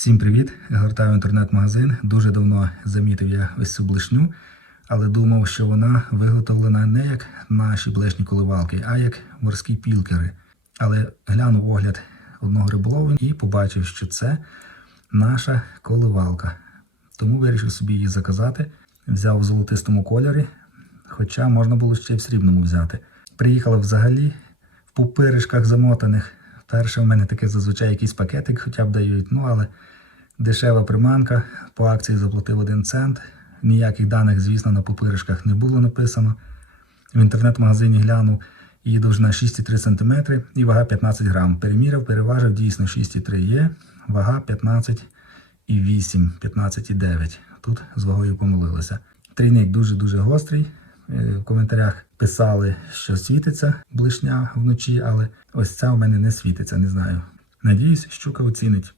Всім привіт! Гортаю інтернет-магазин. Дуже давно замітив я ось цю блишню, але думав, що вона виготовлена не як наші блешні коливалки, а як морські пілкери. Але глянув огляд одного риболову і побачив, що це наша коливалка. Тому вирішив собі її заказати. Взяв в золотистому кольорі, хоча можна було ще й в срібному взяти. Приїхала взагалі в пупиришках замотаних. Перше в мене таке зазвичай якийсь пакетик хоча б дають, ну але дешева приманка, по акції заплатив 1 цент. Ніяких даних, звісно, на пупиришках не було написано. В інтернет-магазині глянув її довжина 6,3 см і вага 15 грам. Переміряв, переважив, дійсно 6,3 є, вага 15,8, 15,9. Тут з вагою помилилися. Трійник дуже-дуже гострий. Е, В коментарях писали, що світиться блишня вночі, але ось ця у мене не світиться, не знаю. Надіюсь, щука оцінить.